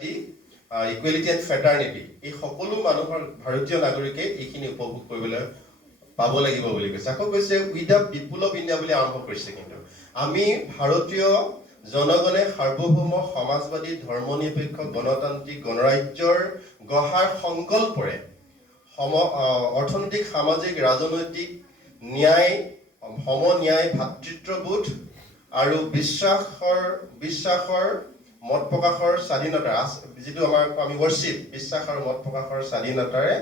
Equality and ফ্ৰেটাৰ্নিটি এই সকলো মানুহৰ ভাৰতীয় নাগৰিকে এইখিনি উপভোগ কৰিবলৈ পাব লাগিব বুলি কৈছে। আকৌ কৈছে with the people of India বুলি আৰম্ভ কৰিছে। কিন্তু আমি ভাৰতীয় জনগণে সাৰ্বভৌম সমাজবাদী ধৰ্মনিৰপেক্ষ গণতান্ত্ৰিক গণৰাজ্যৰ গঢ়াৰ সংকল্পৰে অৰ্থনৈতিক সামাজিক ৰাজনৈতিক ন্যায় সমন্যায় ভাতৃত্ববোধ আৰু বিশ্বাসৰ মত প্ৰকাশৰ স্বাধীনতা যিটো আমি ৱৰ্শ্বিপ বিশ্বাস আৰু মত প্ৰকাশৰ স্বাধীনতাৰে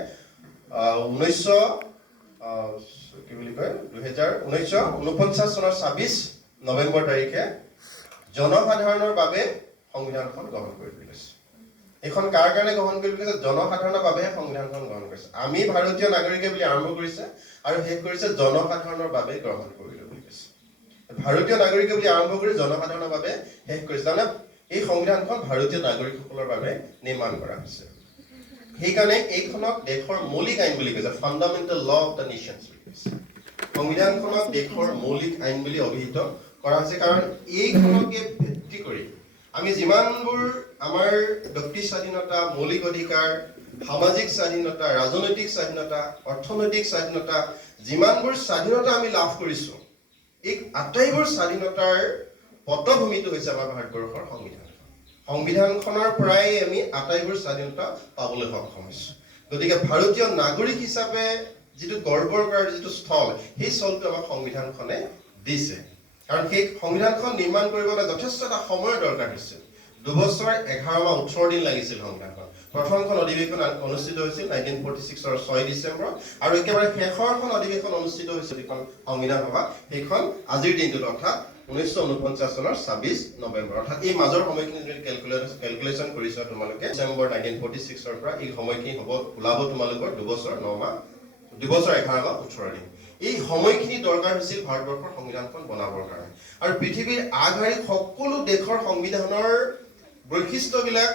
1949 চনৰ 26 নৱেম্বৰ তাৰিখে জনসাধাৰণৰ বাবে সংবিধানখন গ্ৰহণ কৰি লৈছে। এইখন কাৰ কাৰণে গ্ৰহণ কৰি লৈছে? জনসাধাৰণৰ বাবেহে সংবিধানখন গ্ৰহণ কৰিছে। আমি ভাৰতীয় নাগৰিকে বুলি আৰম্ভ কৰিছে আৰু শেষ কৰিছে জনসাধাৰণৰ বাবে গ্ৰহণ কৰিলে বুলি কৈছে। ভাৰতীয় নাগৰিকে বুলি আৰম্ভ কৰি জনসাধাৰণৰ বাবে শেষ কৰিছে। তাৰমানে এই সংবিধানখন ভাৰতীয় নাগৰিকসকলৰ বাবে নিৰ্মাণ কৰা হৈছে। সেইকাৰণে এইখনক দেশৰ মৌলিক আইন বুলি কৈছে, fundamental law of the nations বুলি কৈছে। সংবিধানখনক দেশৰ মৌলিক আইন বুলি অভিহিত কৰা হৈছে, কাৰণ এইখনকে ভিত্তি কৰি আমি যিমানবোৰ আমাৰ ব্যক্তি স্বাধীনতা, মৌলিক অধিকাৰ, সামাজিক স্বাধীনতা, ৰাজনৈতিক স্বাধীনতা, অৰ্থনৈতিক স্বাধীনতা, যিমানবোৰ স্বাধীনতা আমি লাভ কৰিছো, এই আটাইবোৰ স্বাধীনতাৰ পটভূমিটো হৈছে আমাৰ ভাৰতবৰ্ষৰ সংবিধান। সংবিধানখনৰ পৰাই আমি আটাইবোৰ স্বাধীনতা পাবলৈ সক্ষম হৈছো। গতিকে ভাৰতীয় নাগৰিক হিচাপে যিটো গৰ্বৰ কৰাৰ যিটো স্থল, সেই স্থলটো আমাক সংবিধানখনে দিছে। কাৰণ সেই সংবিধানখন নিৰ্মাণ কৰিবলৈ যথেষ্ট এটা সময়ৰ দৰকাৰ হৈছিল। 2 বছৰ 11 মাহ 18 দিন লাগিছিল সংবিধানখন। প্ৰথমখন অধিৱেশন অনুষ্ঠিত হৈছিল 1946 ৰ 6 ডিচেম্বৰ, আৰু একেবাৰে শেষৰখন অধিৱেশন অনুষ্ঠিত হৈছিল যিখন সংবিধান সভা, সেইখন আজিৰ দিনটোত অৰ্থাৎ 1949 চনৰ 26 নৱেম্বৰ। অৰ্থাৎ এই মাজৰ সময়খিনি যদি কেলকুলেশ্যন কৰিছা তোমালোকে, ডিচেম্বৰ 1946 ৰ পৰা এই সময়খিনি ওলাব তোমালোকৰ 2 বছৰ 9 মাহ 2 বছৰ 11 মাহ 18 দিন। এই সময়খিনি দৰকাৰ হৈছিল ভাৰতবৰ্ষৰ সংবিধানখন বনাবৰ কাৰণে। আৰু পৃথিৱীৰ আগশাৰীৰ সকলো দেশৰ সংবিধানৰ বৈশিষ্ট্যবিলাক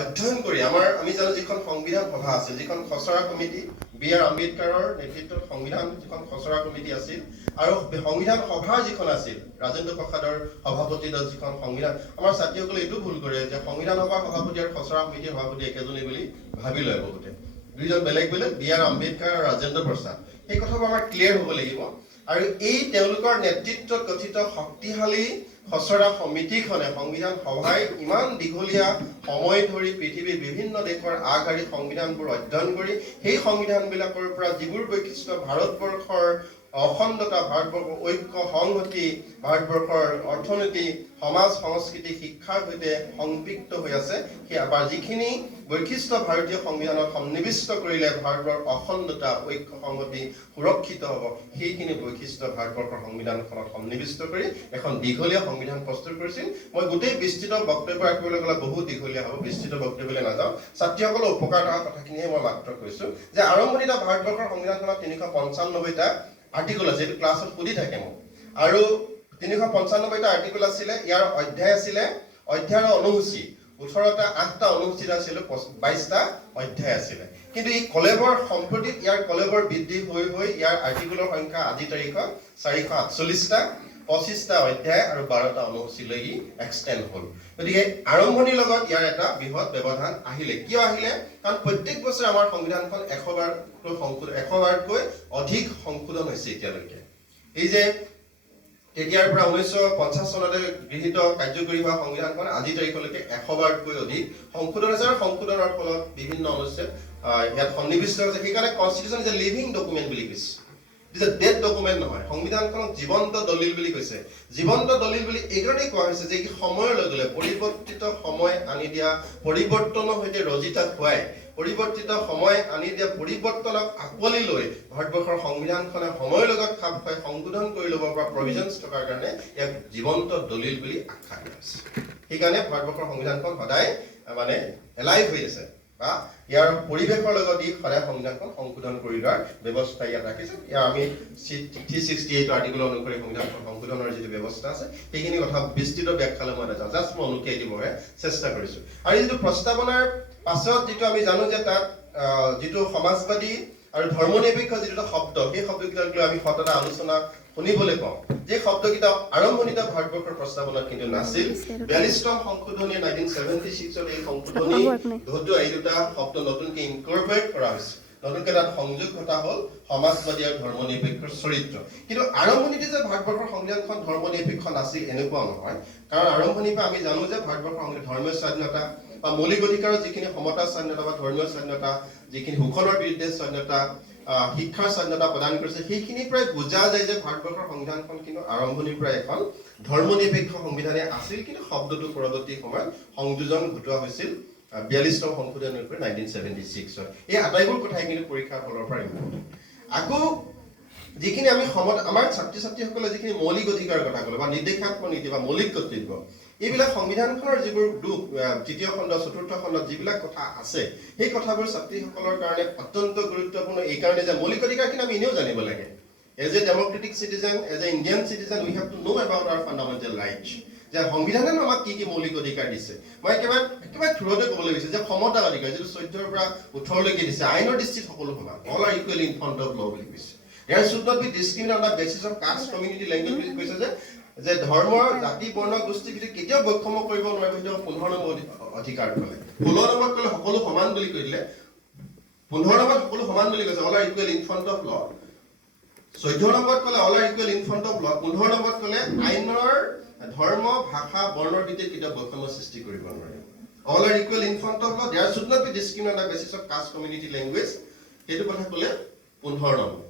অধ্যয়ন কৰি আমি জানো যিখন সংবিধান সভা আছিল, যিখন খচৰা কমিটি, B.R. আম্বেদকাৰৰ নেতৃত্বত সংবিধান যিখন খচৰা কমিটি আছিল, আৰু সংবিধান সভাৰ যিখন আছিল ৰাজেন্দ্ৰ প্ৰসাদৰ সভাপতিত্বত যিখন সংবিধান, আমাৰ ছাত্ৰীসকলে এইটো ভুল কৰে যে সংবিধান সভাৰ সভাপতি আৰু খচৰা কমিটিৰ সভাপতি একেজনেই বুলি ভাবি লয় বহুতে। দুইজন বেলেগ বেলেগ, B.R. আম্বেদকাৰ আৰু ৰাজেন্দ্ৰ প্ৰসাদ। সেই কথাবোৰ আমাৰ ক্লিয়াৰ হ'ব লাগিব। আৰু এই তেওঁলোকৰ নেতৃত্বত গঠিত শক্তিশালী খচৰা সমিতিখনে, সংবিধান সভাই ইমান দীঘলীয়া সময় ধৰি পৃথিৱীৰ বিভিন্ন দেশৰ আগশাৰীৰ সংবিধানবোৰ অধ্যয়ন কৰি সেই সংবিধানবিলাকৰ পৰা যিবোৰ বৈশিষ্ট্য ভাৰতবৰ্ষৰ অখণ্ডতা, ভাৰতবৰ্ষৰ ঐক্য সংহতি, ভাৰতবৰ্ষৰ অৰ্থনীতি, সমাজ সংস্কৃতি, শিক্ষাৰ সৈতে সম্পৃক্ত হৈ আছে, সেই যিখিনি বৈশিষ্ট্য ভাৰতীয় সংবিধানত সন্নিৱিষ্ট কৰিলে ভাৰতবৰ্ষৰ অখণ্ডতা, ঐক্য সংহতি সুৰক্ষিত হ'ব, সেইখিনি বৈশিষ্ট্য ভাৰতবৰ্ষৰ সংবিধানখনত সন্নিৱিষ্ট কৰি এখন দীঘলীয়া সংবিধান প্ৰস্তুত কৰিছিল। মই গোটেই বিস্তৃত বক্তব্য ৰাখিবলৈ গ'লে বহুত দীঘলীয়া হ'ব, বিস্তৃত বক্তব্যলৈ নাযাওঁ। ছাত্ৰীসকলৰ উপকাৰ থকা কথাখিনিহে মই মাত্ৰ কৈছো যে আৰম্ভণিতে ভাৰতবৰ্ষৰ সংবিধানখনত 395টা আৰ্টিকল আছে, এইটো ক্লাছত সুধি থাকে মোক। আৰু 395টা আৰ্টিকল আছিলে, ইয়াৰ অধ্যায় আছিলে, অধ্যায়ৰ অনুসূচী 18টা, 8টা অনুসূচী আছিলে, 22টা অধ্যায় আছিলে। কিন্তু এই কলেবৰ সম্প্ৰতি ইয়াৰ কলেবৰ বৃদ্ধি হৈ ইয়াৰ আৰ্টিকলৰ সংখ্যা আজিৰ তাৰিখত 448টা, 25টা অধ্যায় আৰু 12টা অনুসূচীলৈ এক্সটেণ্ড হ'ল। গতিকে আৰম্ভণিৰ লগত ইয়াৰ এটা বৃহৎ ব্যৱধান আহিলে। কিয় আহিলে? কাৰণ প্ৰত্যেক বছৰে আমাৰ সংবিধানখন 100বাৰতকৈ অধিক সংশোধন হৈছে এতিয়ালৈকে। এই যে তেতিয়াৰ পৰা 1950 চনতে গৃহীত কাৰ্যকৰী হোৱা সংবিধানখন আজিৰ তাৰিখলৈকে 100বাৰতকৈ অধিক সংশোধন হৈছে, আৰু সংশোধনৰ ফলত বিভিন্ন অনুচ্ছেদ ইয়াত সন্নিৱিষ্ট হৈছে। সেইকাৰণে constitution is a living document বুলি কৈছে। ইজ এ ডেড ডকুমেণ্ট নহয়। সংবিধানখনক জীৱন্ত দলিল বুলি কৈছে। জীৱন্ত দলিল বুলি এইকাৰণেই কোৱা হৈছে যে ই সময়ৰ লগে লগে পৰিৱৰ্তিত সময় আনি দিয়া, পৰিৱৰ্তনৰ সৈতে ৰজিতা খুৱাই পৰিৱৰ্তিত সময় আনি দিয়া পৰিৱৰ্তনক আঁকোৱালি লৈ ভাৰতবৰ্ষৰ সংবিধানখনে সময়ৰ লগত খাপ খুৱাই সংশোধন কৰি ল'ব পৰা প্ৰভিজনছ থকাৰ কাৰণে ইয়াক জীৱন্ত দলিল বুলি আখ্যা দিয়া হৈছে। সেইকাৰণে ভাৰতবৰ্ষৰ সংবিধানখন সদায় এলাইভ হৈ আছে, বা ইয়াৰ পৰিৱেশৰ লগত সদায় সংবিধানখন সংশোধন কৰি লোৱাৰ ব্যৱস্থা ইয়াত ৰাখিছে। ইয়াৰ আমি 368 আৰ্টিকল অনুসৰি সংবিধানখন সংশোধনৰ যিটো ব্যৱস্থা আছে, সেইখিনি কথা বিস্তৃত ব্যাখ্যালৈ মই নাযাওঁ, জাষ্ট মই অনুকিয়াই দিবহে চেষ্টা কৰিছো। আৰু যিটো প্ৰস্তাৱনাৰ পাছত যিটো আমি জানো যে তাত যিটো সমাজবাদী আৰু ধৰ্মনিৰপেক্ষ যিটো শব্দ, সেই শব্দকেইটাক লৈ আমি সততা আলোচনা শুনিবলৈ পাওঁ যে শব্দকেইটা আৰম্ভণিতে ভাৰতবৰ্ষৰ প্ৰস্তাৱনাত কিন্তু নাছিল 42তম সংশোধনী 1976 এই সংশোধনী ধোটো এই দুটা শব্দ নতুনকৈ ইনকৰ্পৰেট কৰা হৈছে নতুনকৈ তাত সংযোগ ঘটা হ'ল সমাজবাদী আৰু ধৰ্মনিৰপেক্ষৰ চৰিত্ৰ কিন্তু আৰম্ভণিতে যে ভাৰতবৰ্ষৰ সংবিধানখন ধৰ্মনিৰপেক্ষ নাছিল এনেকুৱা নহয় কাৰণ আৰম্ভণিৰ পৰা আমি জানো যে ভাৰতবৰ্ষৰ ধৰ্মীয় স্বাধীনতা বা মৌলিক অধিকাৰৰ যিখিনি সমতা স্বাধীনতা বা ধৰ্মীয় স্বাধীনতা যিখিনি শোষণৰ বিৰুদ্ধে স্বাধীনতা শিক্ষাৰ স্বাধীনতা প্ৰদান কৰিছে সেইখিনি প্ৰায় বুজা যায় যে ভাৰতবৰ্ষৰ সংবিধানখন কিন্তু আৰম্ভণিৰ পৰা এখন ধৰ্মনিৰপেক্ষ সংবিধানে আছিল কিন্তু শব্দটো পৰৱৰ্তী সময়ত সংযোজন ঘটোৱা হৈছিল 42তম সংশোধনীৰ পৰা 1976 এই আটাইবোৰ কথাই কিন্তু পৰীক্ষাৰ ফলৰ পৰা ইম্পৰ্টেণ্ট আকৌ যিখিনি আমি আমাৰ ছাত্ৰী ছাত্ৰীসকলে যিখিনি মৌলিক অধিকাৰৰ কথা ক'লে বা নিৰ্দেশাত্মক নীতি বা মৌলিক কৰ্তব্য এইবিলাক সংবিধানখনৰ যিবোৰ তৃতীয় খণ্ড চতুৰ্থ খণ্ডত যিবিলাক কথা আছে সেই কথাবোৰ ছাত্ৰীসকলৰ কাৰণে অত্যন্ত গুৰুত্বপূৰ্ণ এই কাৰণে যে মৌলিক অধিকাৰখিনি আমি এনেও জানিব লাগে as a democratic citizen as a Indian citizen we have to know about our fundamental rights যে সংবিধানে আমাক কি কি মৌলিক অধিকাৰ দিছে মই একেবাৰে থ্ৰুতে ক'বলৈ বিচাৰিছোঁ যে সমতা অধিকাৰ যিটো 14ৰ পৰা 18লৈকে দিছে আইনৰ দৃষ্টিত সকলো সমান all are equal in front of ল বুলি কৈছে There should not be discrimination on the basis of caste, community, language বুলি কৈছে যে ধৰ্ম জাতি বৰ্ণ গোষ্ঠী ভিত্তিক কেতিয়াও বৈষম্য কৰিব নোৱাৰিব সেইটো 15 নম্বৰ অধিকাৰ ক'লে 16 নম্বৰত ক'লে সকলো সমান বুলি কৈ দিলে 15 নম্বৰত সকলো সমান বুলি কৈছে all are equal in front of ল 14 নম্বৰত ক'লে all are equal in front of ল 15 নম্বৰত ক'লে আইনৰ ধৰ্ম ভাষা বৰ্ণৰ ভিত্তিত কেতিয়াও বৈষম্য সৃষ্টি কৰিব নোৱাৰিব all are equal in front of law there should not be discrimination on the basis of caste community language সেইটো কথা ক'লে 15 নম্বৰ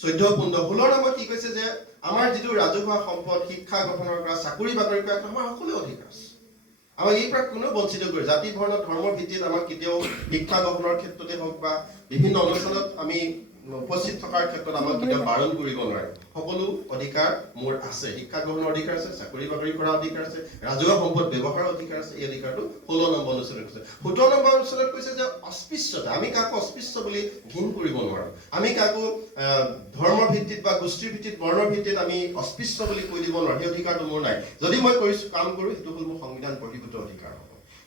16 নম্বৰ কি কৈছে যে আমাৰ যিটো ৰাজহুৱা সম্পদ শিক্ষা গঠনৰ পৰা চাকৰি বাকৰি পৰা আমাৰ সকলো অধিকাৰ আছে আমাৰ এই পৰা কোনো বঞ্চিত কৰে জাতি বৰ্ণ ধৰ্মৰ ভিত্তিত আমাক কেতিয়াও শিক্ষা গঠনৰ ক্ষেত্ৰতে হওক বা বিভিন্ন অনুষ্ঠানত আমি উপস্থিত থকাৰ ক্ষেত্ৰত আমাক কেতিয়াও বাৰণ কৰিব নোৱাৰে সকলো অধিকাৰ মোৰ আছে শিক্ষা গ্ৰহণৰ অধিকাৰ আছে চাকৰি বাকৰি কৰাৰ অধিকাৰ আছে ৰাজহুৱা সম্পদ ব্যৱহাৰৰ অধিকাৰ আছে এই অধিকাৰটো 16 নম্বৰ অনুচ্ছেদত কৈছে 17 নম্বৰ অনুচ্ছেদত কৈছে যে অস্পৃশ্যতা আমি কাকো অস্পৃশ্য বুলি ঘিণ কৰিব নোৱাৰো আমি কাকো ধৰ্মৰ ভিত্তিত বা গোষ্ঠীৰ ভিত্তিত বৰ্ণৰ ভিত্তিত আমি অস্পৃশ্য বুলি কৈ দিব নোৱাৰো এই অধিকাৰটো মোৰ নাই যদি মই কৰিছো কাম কৰো সেইটো হ'ল মোৰ সংবিধান বহিৰ্ভূত অধিকাৰ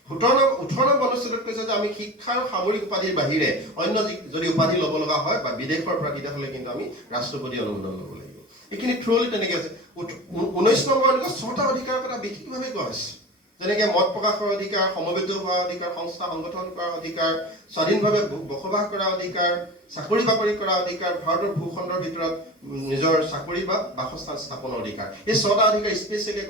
18 নম্বৰ অনুচ্ছেদত কৈছে যে আমি শিক্ষাৰ সামৰিক উপাধিৰ বাহিৰে অন্য যদি উপাধি ল'ব লগা হয় বা বিদেশৰ পৰা কিটা হ'লে কিন্তু আমি ৰাষ্ট্ৰপতি অনুমোদন ল'ব লাগিব এইখিনি থ্ৰুলি তেনেকৈ আছে 19 নম্বৰ ছটা অধিকাৰৰ কথা বিশেষভাৱে কোৱা হৈছে যেনেকৈ মত প্ৰকাশৰ অধিকাৰ সমবেত হোৱাৰ অধিকাৰ সংস্থা সংগঠন কৰাৰ অধিকাৰ স্বাধীনভাৱে বসবাস কৰাৰ অধিকাৰ চাকৰি বাকৰি কৰাৰ অধিকাৰ ভাৰতৰ ভূখণ্ডৰ ভিতৰত নিজৰ চাকৰি বা বাসস্থান স্থাপনৰ অধিকাৰ এই ছটা অধিকাৰ স্পেচিয়েলি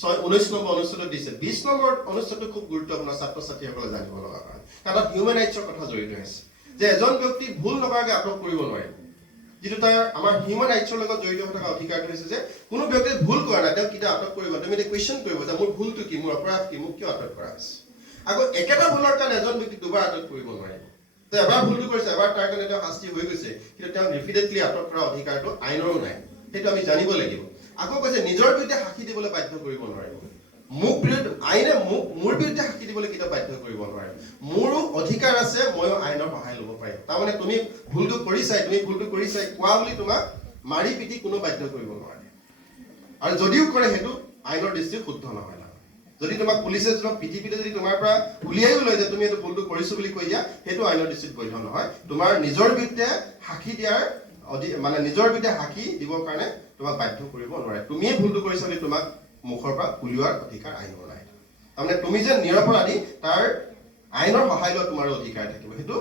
19 নম্বৰ অনুচ্ছেদত দিছে 20 নম্বৰ অনুচ্ছেদটো খুব গুৰুত্বপূৰ্ণ ছাত্ৰ ছাত্ৰীসকলে জানিব লগা কাৰণ তাত হিউমেন ৰাইটছৰ কথা জড়িত আছে যে এজন ব্যক্তি ভুল নকৰাকৈ আটক কৰিব নোৱাৰে যেটো তাৰ আমাৰ হিউমেন ৰাইটছৰ লগত জড়িত থকা অধিকাৰটো হৈছে যে কোনো ব্যক্তিয়ে ভুল কৰা নাই তেওঁ কিটা আটক কৰিব তুমি এটা কোৱেশ্চন কৰিব যে মোৰ ভুলটো কি মোৰ অপৰাধ কি মোক কিয় আটক কৰা আছে আকৌ একেটা ভুলৰ কাৰণে এজন ব্যক্তি দুবাৰ আটক কৰিব নোৱাৰে তো এবাৰ ভুলটো কৰিছে এবাৰ তাৰ কাৰণে তেওঁ শাস্তি হৈ গৈছে কিন্তু তেওঁ ৰিপিটেডলি আটক কৰা অধিকাৰটো আইনৰো নাই সেইটো আমি জানিব লাগিব আকৌ কৈছে নিজৰ বিৰুদ্ধে সাক্ষী দিবলৈ বাধ্য কৰিব নোৱাৰিব মোক বিৰুদ্ধে আইনে মোৰ বিৰুদ্ধে সাক্ষী দিবলৈ কিটা বাধ্য কৰিব নোৱাৰে মোৰো অধিকাৰ আছে ময়ো আইনৰ সহায় ল'ব পাৰিম তাৰমানে তুমি ভুলটো কৰিছাই কোৱা বুলি তোমাক মাৰি পিটি কোনো বাধ্য কৰিব নোৱাৰে আৰু যদিও কৰে সেইটো আইনৰ দৃষ্টিত শুদ্ধ নহয় যদি তোমাক পুলিচে তোমাক পিটি যদি তোমাৰ পৰা উলিয়াইও লয় যে তুমি এইটো ভুলটো কৰিছো বুলি কৈ দিয়া সেইটো আইনৰ দৃষ্টিত বৈধ নহয় তোমাৰ নিজৰ বিৰুদ্ধে সাক্ষী দিয়াৰ মানে নিজৰ বিৰুদ্ধে সাক্ষী দিবৰ কাৰণে তোমাক বাধ্য কৰিব নোৱাৰে তুমিয়ে ভুলটো কৰিছা বুলি তোমাক মুখৰ পৰা উলিওৱাৰ অধিকাৰ আইনৰ নাই তাৰমানে তুমি যে নিৰপৰাধী তাৰ আইনৰ সহায় লোৱা তোমাৰ অধিকাৰ থাকিব সেইটো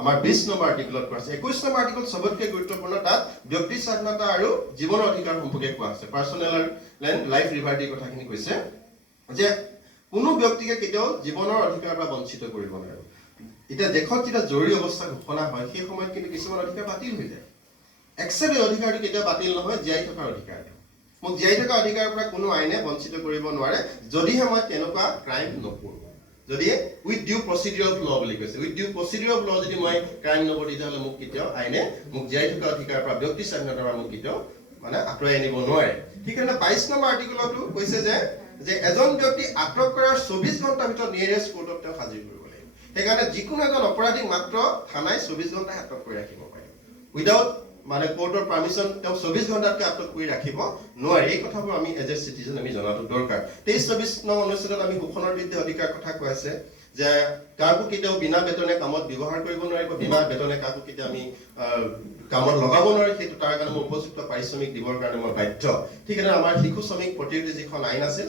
আমাৰ 20 নম্বৰ আৰ্টিকলত কোৱা আছে 21 নম্বৰ আৰ্টিকল সবতকৈ গুৰুত্বপূৰ্ণ তাত ব্যক্তি স্বাধীনতা আৰু জীৱনৰ অধিকাৰ সম্পৰ্কে কোৱা আছে পাৰ্সোনেল এণ্ড লাইফ লিবাৰ্টি কথাখিনি কৈছে যে কোনো ব্যক্তিকে কেতিয়াও জীৱনৰ অধিকাৰৰ পৰা বঞ্চিত কৰিব নোৱাৰে এটা দেশত যেতিয়া জৰুৰী অৱস্থা ঘোষণা হয় সেই সময়ত কিন্তু কিছুমান অধিকাৰ বাতিল হৈ যায় এক্সেপ্ট অধিকাৰটো কেতিয়াও বাতিল নহয় জীয়াই থকাৰ অধিকাৰটো মোক জীয়াই থকা অধিকাৰৰ পৰা কোনো আইনে বঞ্চিত কৰিব নোৱাৰে যদিহে মই তেনেকুৱা ক্ৰাইম নকৰোঁ যদি with due procedure of law বুলি কৈছে with due procedure of law যদি মই ক্ৰাইম নকৰোঁ তেতিয়াহ'লে মোক কেতিয়াও আইনে মোক জীয়াই থকা অধিকাৰৰ পৰা ব্যক্তি স্বাধীনতাৰ পৰা মোক কেতিয়াও মানে আঁতৰাই আনিব নোৱাৰে সেইকাৰণে 22 নম্বৰ আৰ্টিকলতো কৈছে যে এজন ব্যক্তি আটক কৰাৰ 24 ঘণ্টাৰ ভিতৰত নিয়াৰেষ্ট কোৰ্টত তেওঁ হাজিৰ কৰিব লাগিব সেইকাৰণে যিকোনো এজন অপৰাধীক মাত্ৰ থানাই 24 ঘণ্টা আটক কৰি ৰাখিব পাৰে উইদাউট মানে কোৰ্টৰ পাৰমিশন তেওঁ 24 ঘণ্টাতকৈ আটক কৰি ৰাখিব নোৱাৰে এই কথাবোৰ আমি এজ এ চিটিজেন আমি জনাটো দৰকাৰ 23-24 নং অনুচ্ছেদত আমি শোষণৰ বিৰুদ্ধে অধিকাৰ কথা কৈ আছে যে কাকো কেতিয়াও বিনা বেতনে কামত ব্যৱহাৰ কৰিব নোৱাৰিব, বিনা বেতনে কাকো কেতিয়া আমি কামত লগাব নোৱাৰি, সেইটো তাৰ কাৰণে মই উপযুক্ত পাৰিশ্ৰমিক দিবৰ কাৰণে মই বাধ্য। ঠিক আছে, আমাৰ শিশু শ্ৰমিক প্ৰতিৰোধী যিখন আইন আছে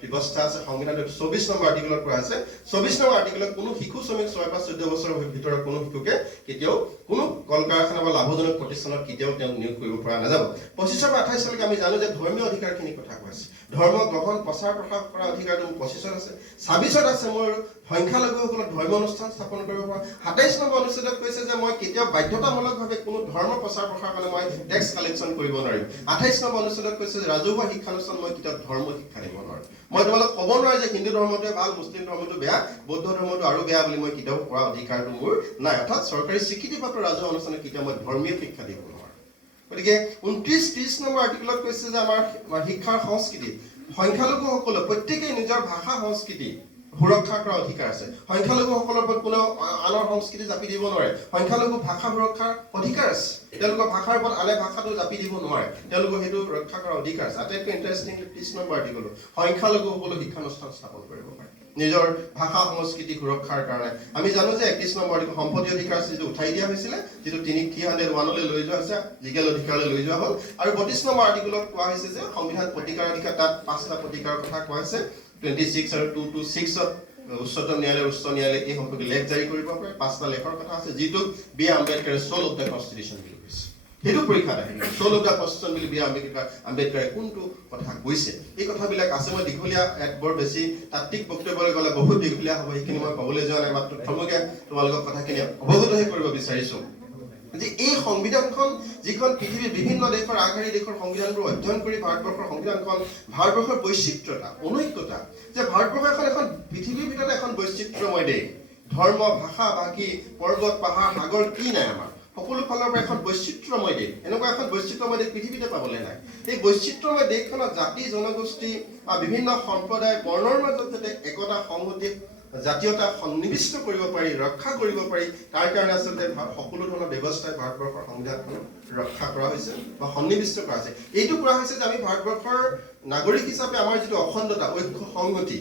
ব্যৱস্থা আছে সংবিধানৰ 24 নম্বৰ আৰ্টিকেলত কোৱা আছে, 24 নম্বৰ আৰ্টিকেলত কোনো শিশু শ্ৰমিক 6 বা 14 বছৰৰ ভিতৰৰ কোনো শিশুকে কেতিয়াও কোনো কল কাৰখানা বা লাভজনক প্ৰতিষ্ঠানত কেতিয়াও তেওঁ নিয়োগ কৰিব পৰা নাযাব। 25 পৰা 28 লৈকে আমি জানো যে ধৰ্মীয় অধিকাৰখিনিৰ কথা কৈ আছে, ধৰ্ম গ্ৰহণ প্ৰচাৰ প্ৰসাৰ কৰা অধিকাৰটো 25ত আছে, 26ত আছে মোৰ সংখ্যালঘুসকলক ধৰ্ম অনুষ্ঠান স্থাপন কৰিব পৰা, 27 নম্বৰ অনুচ্ছেদত কৈছে যে মই কেতিয়াও বাধ্যতামূলকভাৱে কোনো ধৰ্ম প্ৰচাৰ প্ৰসাৰ কাৰণে মই টেক্স কালেকশ্যন কৰিব নোৱাৰিম। 28 নম্বৰ অনুচ্ছেদত কৈছে যে ৰাজহুৱা শিক্ষানুষ্ঠান মই কেতিয়াও ধৰ্ম শিক্ষা দিব নোৱাৰিম। মই তোমালোক ক'ব নোৱাৰো যে হিন্দু ধৰ্মটোৱে ভাল, মুছলিম ধৰ্মটো বেয়া, বৌদ্ধ ধৰ্মটো আৰু বেয়া বুলি মই কেতিয়াও কোৱা অধিকাৰটো মোৰ নাই। অৰ্থাৎ চৰকাৰী স্বীকৃতিপ্ৰাপ্ত ৰাজহুৱা অনুষ্ঠানত কেতিয়াও মই ধৰ্মীয় শিক্ষা দিব নোৱাৰো। গতিকে 29-30 নম্বৰ আৰ্টিকেলত কৈছে যে আমাৰ শিক্ষাৰ সংস্কৃতি সংখ্যালঘুসকলে প্ৰত্যেকেই নিজৰ ভাষা সংস্কৃতি সুৰক্ষা কৰাৰ অধিকাৰ আছে। সংখ্যালঘুসকলৰ ওপৰত কোনো আনৰ সংস্কৃতি জাপি দিব নোৱাৰে। সংখ্যালঘু ভাষা সুৰক্ষাৰ অধিকাৰ আছে, তেওঁলোকৰ ভাষাৰ ওপৰত আনে ভাষাটো জাপি দিব নোৱাৰে, তেওঁলোকৰ সেইটো ৰক্ষা কৰাৰ অধিকাৰ আছে। আটাইতকৈ ইণ্টাৰেষ্টিং 30 নম্বৰ আৰ্টিকেলত সংখ্যালঘুসকলে শিক্ষানুষ্ঠান স্থাপন কৰিব পাৰে নিজৰ ভাষা সংস্কৃতি সুৰক্ষাৰ কাৰণে। আমি জানো যে 31 নম্বৰ আৰ্টিকেল সম্পত্তি অধিকাৰ যিটো উঠাই দিয়া হৈছিলে, যিটো 301লৈ লৈ যোৱা হৈছে, লিগেল অধিকাৰলৈ লৈ যোৱা হ'ল। আৰু 32 নম্বৰ আৰ্টিকেলত কোৱা হৈছে যে সংবিধান প্ৰতিকাৰ অধিকাৰ, তাত 5টা প্ৰতিকাৰৰ কথা কোৱা হৈছে। 26 আৰু 226ত উচ্চতম ন্যায়ালয় উচ্চ ন্যায়ালয়ে এই সম্পৰ্কে লেখ জাৰি কৰিব পাৰে। 5টা লেখৰ কথা আছে, যিটো বি আৰ আম্বেদকাৰে সোল অফ দ্য কনষ্টিটিউশ্যন বুলি কৈছে। সেইটো পৰীক্ষাত আহিব, সোল অফ দ্য কনষ্টিটিউশ্যন বুলি বি আৰ আম্বেদকাৰে কোনটো কথা কৈছে। এই কথাবিলাক আছে। মই দীঘলীয়া বৰ বেছি তাত্ত্বিক বক্তব্যলৈ গ'লে বহুত দীঘলীয়া হ'ব, সেইখিনি মই ক'বলৈ যোৱা নাই, মাত্ৰ থমকে তোমালোকক কথাখিনি অৱগতহে কৰিব বিচাৰিছো যে এই সংবিধানখন যিখন পৃথিৱীৰ বিভিন্ন দেশৰ আগশাৰী দেশৰ সংবিধানবোৰ অধ্যয়ন কৰি ভাৰতবৰ্ষৰ সংবিধানখন ভাৰতবৰ্ষৰ বৈচিত্ৰতা অনৈক্যতা, যে ভাৰতবৰ্ষ এখন পৃথিৱীৰ ভিতৰত এখন বৈচিত্ৰ্যময় দেশ, ধৰ্ম ভাষা ভাষী পৰ্বত পাহাৰ সাগৰ কি নাই আমাৰ, সকলো ফালৰ পৰা এখন বৈচিত্ৰ্যময় দেশ। এনেকুৱা এখন বৈচিত্ৰ্যময় দেশ পৃথিৱীতে পাবলৈ নাই। এই বৈচিত্ৰ্যময় দেশখনত জাতি জনগোষ্ঠী বা বিভিন্ন সম্প্ৰদায় বৰ্ণৰ মাজত যাতে একতা সংহতি জাতীয়তা সন্নিৱিষ্ট কৰিব পাৰি, ৰক্ষা কৰিব পাৰি, তাৰ কাৰণে আচলতে সকলো ধৰণৰ ব্যৱস্থাই ভাৰতবৰ্ষৰ সংবিধানখনক ৰক্ষা কৰা হৈছে বা সন্নিৱিষ্ট কৰা হৈছে। এইটো কোৱা হৈছে যে আমি ভাৰতবৰ্ষৰ নাগৰিক হিচাপে আমাৰ যিটো অখণ্ডতা, ঐক্য সংহতি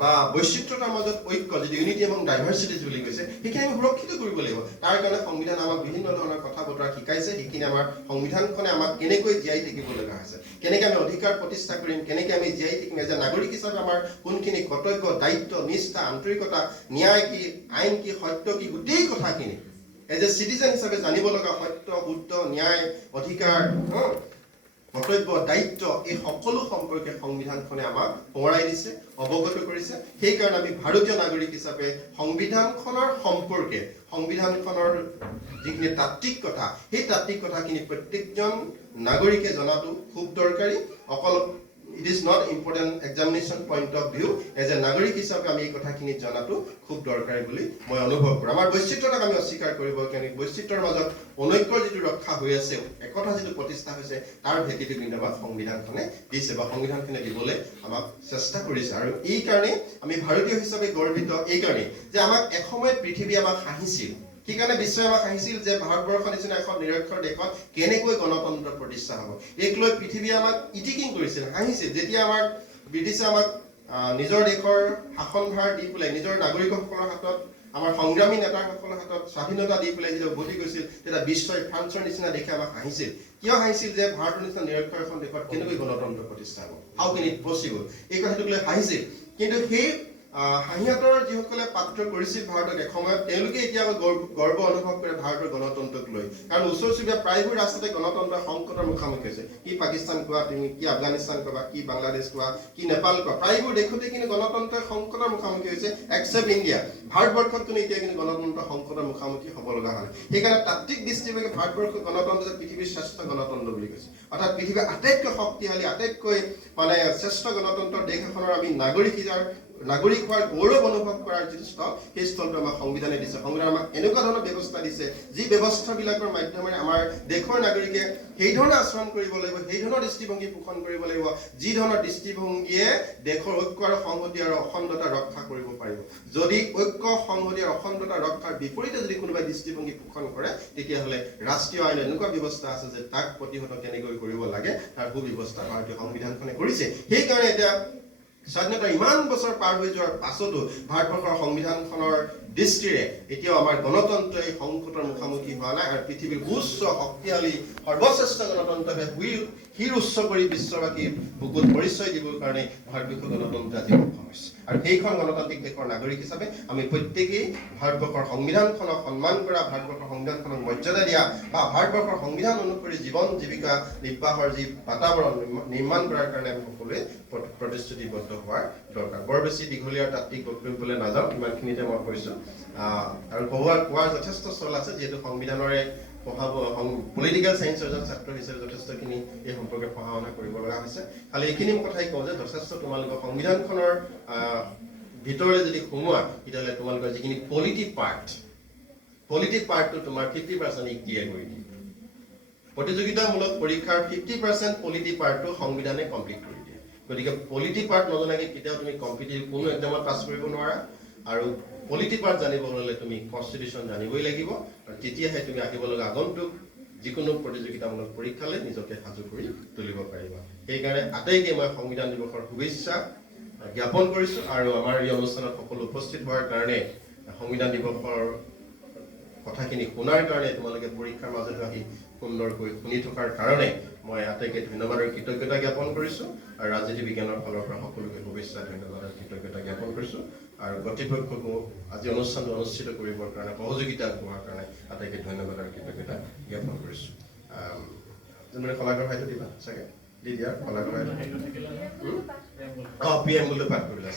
বা বৈচিত্ৰতাৰ মাজত ঐক্য, যিটো ইউনিটি এমং ডাইভাৰ্চিটিজ বুলি কৈছে, সেইখিনি আমি সুৰক্ষিত কৰিব লাগিব। তাৰ কাৰণে সংবিধান আমাক বিভিন্ন ধৰণৰ কথা বতৰা শিকাইছে। সেইখিনি আমাৰ সংবিধানখনে আমাক কেনেকৈ জীয়াই থাকিব লগা হৈছে, কেনেকৈ আমি অধিকাৰ প্ৰতিষ্ঠা কৰিম, কেনেকৈ আমি জীয়াই থাকিম, এজ এ নাগৰিক হিচাপে আমাৰ কোনখিনি কৰ্তব্য, দায়িত্ব, নিষ্ঠা, আন্তৰিকতা, ন্যায় কি, আইন কি, সত্য কি, গোটেই কথাখিনি এজ এ চিটিজেন হিচাপে জানিব লগা সত্য, শুদ্ধ, ন্যায়, অধিকাৰ, কৰ্তব্য, দায়িত্ব, এই সকলো সম্পৰ্কে সংবিধানখনে আমাক সোঁৱৰাই দিছে, অৱগত কৰিছে। সেইকাৰণে আমি ভাৰতীয় নাগৰিক হিচাপে সংবিধানখনৰ সম্পৰ্কে, সংবিধানখনৰ যিখিনি তাত্ত্বিক কথা, সেই তাত্ত্বিক কথাখিনি প্ৰত্যেকজন নাগৰিকে জনাটো খুব দৰকাৰী। অকল it is not important examination point of view, as a নাগৰিক হিচাপে আমি এই কথাখিনি জনাটো খুব দৰকাৰী বুলি মই অনুভৱ কৰোঁ। আমাৰ বৈচিত্ৰতাক আমি অস্বীকাৰ কৰিব, কাৰণ বৈচিত্ৰৰ মাজত অনৈক্যৰ যিটো ৰক্ষা হৈ আছে, একতা যিটো প্ৰতিষ্ঠা হৈছে, তাৰ ভেটিটো কিন্তু আমাক সংবিধানখনে দিছে বা সংবিধানখনে দিবলৈ আমাক চেষ্টা কৰিছে। আৰু এই কাৰণেই আমি ভাৰতীয় হিচাপে গৰ্বিত, এই কাৰণেই যে আমাক এসময়ত পৃথিৱী আমাক হাঁহিছিল। সেইকাৰণে বিশ্বই আমাক হাঁহিছিল যে ভাৰতবৰ্ষৰ নিচিনা এখন নিৰক্ষৰ দেশত কেনেকৈ গণতন্ত্ৰ প্ৰতিষ্ঠা হ'ব। এইক লৈ পৃথিৱীয়ে আমাক ইটিকিং কৰিছিল, হাঁহিছিল। যেতিয়া আমাক ব্ৰিটিছে আমাক নিজৰ দেশৰ শাসনভাৰ দি পেলাই নিজৰ নাগৰিকসকলৰ হাতত, আমাৰ সংগ্ৰামী নেতাসকলৰ হাতত স্বাধীনতা দি পেলাই যেতিয়া উভতি গৈছিল, তেতিয়া বিশ্বই ফ্ৰান্সৰ নিচিনা দেশে আমাক হাঁহিছিল। কিয় হাঁহিছিল? যে ভাৰতৰ নিচিনা নিৰক্ষৰ এখন দেশত কেনেকৈ গণতন্ত্ৰ প্ৰতিষ্ঠা হ'ব, হাউ কেন ইট পচিবল, এই কথাটোক লৈ হাঁহিছিল। কিন্তু সেই হাঁহিয়াতৰ যিসকলে পাত্ৰ কৰিছিল ভাৰতক এসময়ত, তেওঁলোকে এতিয়া গৰ্ব অনুভৱ কৰে ভাৰতৰ গণতন্ত্ৰক লৈ। কাৰণ ওচৰ চুবুৰীয়া প্ৰায়বোৰ ৰাষ্ট্ৰতে গণতন্ত্ৰৰ সংকটৰ মুখামুখি হৈছে। কি পাকিস্তান কোৱা তুমি, কি আফগানিস্তান কোৱা, কি বাংলাদেশ কোৱা, কি নেপাল কোৱা, প্ৰায়বোৰ দেশতে কিন্তু গণতন্ত্ৰৰ সংকটৰ মুখামুখি হৈছে, এক্সেপ্ট ইণ্ডিয়া। ভাৰতবৰ্ষত কিন্তু এতিয়া কিন্তু গণতন্ত্ৰ সংকটৰ মুখামুখি হ'ব লগা হয়। সেইকাৰণে তাত্ত্বিক দৃষ্টিভংগী ভাৰতবৰ্ষৰ গণতন্ত্ৰ পৃথিৱীৰ শ্ৰেষ্ঠ গণতন্ত্ৰ বুলি কৈছে। অৰ্থাৎ পৃথিৱীৰ আটাইতকৈ শক্তিশালী, আটাইতকৈ শ্ৰেষ্ঠ গণতন্ত্ৰৰ দেশ এখনৰ আমি নাগৰিক হোৱাৰ গৌৰৱ অনুভৱ কৰাৰ যিটো স্থল, সেই স্থলটো আমাক সংবিধানে দিছে। সংবিধানে আমাক এনেকুৱা ধৰণৰ ব্যৱস্থা দিছে, যি ব্যৱস্থাবিলাকৰ মাধ্যমেৰে আমাৰ দেশৰ নাগৰিকে সেই ধৰণে আচৰণ কৰিব লাগিব, সেই ধৰণৰ দৃষ্টিভংগী পোষণ কৰিব লাগিব, যি ধৰণৰ দৃষ্টিভংগীয়ে দেশৰ ঐক্য আৰু সংহতি আৰু অখণ্ডতা ৰক্ষা কৰিব পাৰিব। যদি ঐক্য সংহতি আৰু অখণ্ডতা ৰক্ষাৰ বিপৰীতে যদি কোনোবাই দৃষ্টিভংগী পোষণ কৰে, তেতিয়াহ'লে ৰাষ্ট্ৰীয় আইন এনেকুৱা ব্যৱস্থা আছে যে তাক প্ৰতিহত কেনেকৈ কৰিব লাগে তাৰ সুব্যৱস্থা ভাৰতীয় সংবিধানখনে কৰিছে। সেইকাৰণে এতিয়া স্বাধীনতা ইমান বছৰ পাৰ হৈ যোৱাৰ পাছতো ভাৰতবৰ্ষৰ সংবিধানখনৰ দৃষ্টিৰে এতিয়াও আমাৰ গণতন্ত্ৰ এই সংকটৰ মুখামুখি হোৱা নাই আৰু পৃথিৱীৰ উচ্চ শক্তিশালী সৰ্বশ্ৰেষ্ঠ গণতন্ত্ৰকে শিৰ উচ্চ কৰি বিশ্ববাসীৰ বুকুত পৰিচয় দিবৰ কাৰণে ভাৰতবৰ্ষৰ গণতন্ত্ৰ আজি সক্ষম হৈছে আৰু সেইখন গণতান্ত্ৰিক দেশৰ নাগৰিক হিচাপে আমি প্ৰত্যেকেই ভাৰতবৰ্ষৰ সংবিধানখনক সন্মান কৰা ভাৰতবৰ্ষৰ সংবিধানখনক মৰ্যাদা দিয়া বা ভাৰতবৰ্ষৰ সংবিধান অনুসৰি জীৱন জীৱিকা নিৰ্বাহৰ যি বাতাবৰণ নিৰ্মাণ কৰাৰ কাৰণে আমি সকলোৱে প্ৰতিশ্ৰুতিবদ্ধ হোৱাৰ দৰকাৰ বৰ বেছি দীঘলীয়া তাত্ত্বিক বক্তব্য কৰিবলৈ নাযাওঁ ইমানখিনিতে মই কৈছোঁ আৰু কোৱাৰ যথেষ্ট চল আছে যিহেতু সংবিধানৰে পঢ়াব পলিটিকেল চায়েন্সৰ এজন ছাত্ৰ হিচাপে যথেষ্টখিনি এই সম্পৰ্কে পঢ়া শুনা কৰিব লগা হৈছে খালি এইখিনি কথাই কওঁ যে যথেষ্ট তোমালোকৰ সংবিধানখনৰ ভিতৰে যদি সোমোৱা তেতিয়াহ'লে তোমালোকৰ যিখিনি পলিটিভ পাৰ্টটো তোমাৰ 50% ক্লিয়াৰ কৰি দিয়ে প্ৰতিযোগিতামূলক পৰীক্ষাৰ 50% পলিটিভ পাৰ্টটো সংবিধানে কমপ্লিট কৰি দিয়ে গতিকে পলিটিভ পাৰ্ট নজনাকে কেতিয়াও তুমি কম্পিটিটিভ কোনো এক্সামত পাছ কৰিব নোৱাৰা আৰু পলিটিভ পাৰ্ট জানিব হ'লে তুমি কনষ্টিটিউশ্যন জানিবই লাগিব আৰু তেতিয়াহে তুমি আহিব লগা আগন্তুক যিকোনো প্ৰতিযোগিতামূলক পৰীক্ষালৈ নিজকে সাজু কৰি তুলিব পাৰিবা সেইকাৰণে আটাইকে মই সংবিধান দিৱসৰ শুভেচ্ছা জ্ঞাপন কৰিছোঁ আৰু আমাৰ এই অনুষ্ঠানত সকলো উপস্থিত হোৱাৰ কাৰণে সংবিধান দিৱসৰ কথাখিনি শুনাৰ কাৰণে তোমালোকে পৰীক্ষাৰ মাজতো আহি সুন্দৰকৈ শুনি থকাৰ কাৰণে মই আটাইকে ধন্যবাদ আৰু কৃতজ্ঞতা জ্ঞাপন কৰিছোঁ আৰু ৰাজনীতি বিজ্ঞানৰ ফালৰ পৰা সকলোকে শুভেচ্ছা ধন্যবাদ আৰু কৃতজ্ঞতা জ্ঞাপন কৰিছোঁ আৰু কৰ্তৃপক্ষকো আজি অনুষ্ঠানটো অনুষ্ঠিত কৰিবৰ কাৰণে সহযোগিতা আগবঢ়োৱাৰ কাৰণে আটাইকে ধন্যবাদ আৰু কৃতজ্ঞতা জ্ঞাপন কৰিছোঁ যোনবিলাক কলাকাৰ ভাইটো দিবা চাগে দি দিয়া কলাকাৰ ভাইটো PM বুলি পাঠ কৰিলা